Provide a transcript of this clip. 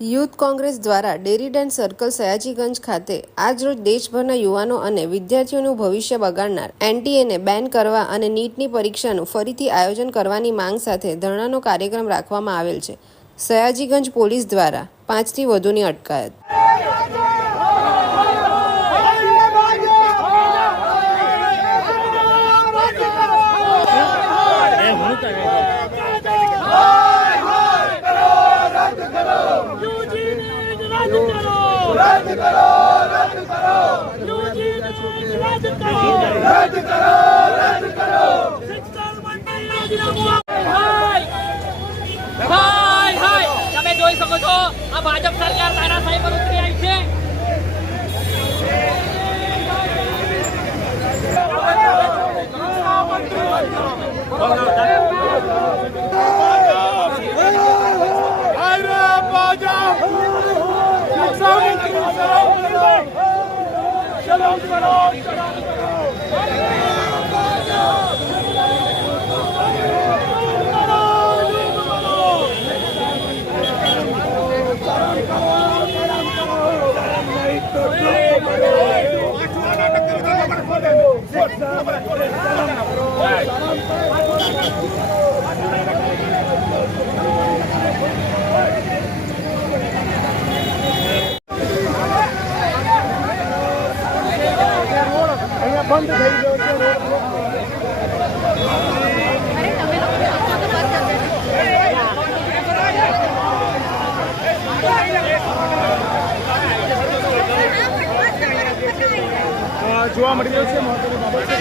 Youth Congress દ્વારા dairy ડેન circle Sayajiganj ખાતે આજરોજ દેશભરના યુવાનો અને વિદ્યાર્થીઓનું ભવિષ્ય બગાડનાર એનટીએને બેન કરવા અને નીટની પરીક્ષાનું ફરીથી આયોજન કરવાની માંગ સાથે ધરણાનો કાર્યક્રમ રાખવામાં આવેલ છે। સયાજીગંજ પોલીસ દ્વારા 5થી વધુની અટકાયત। रद्द करो रद्द करो रद्द करो रद्द करो हाय हाय તમે જોઈ શકો છો આ ભાજપ સરકાર તાનાશાહી પર ઉતરી આવી છે। बंद થઈ ગયો છે જોવા મળી રહ્યું છે મહત્વની બાબત છે।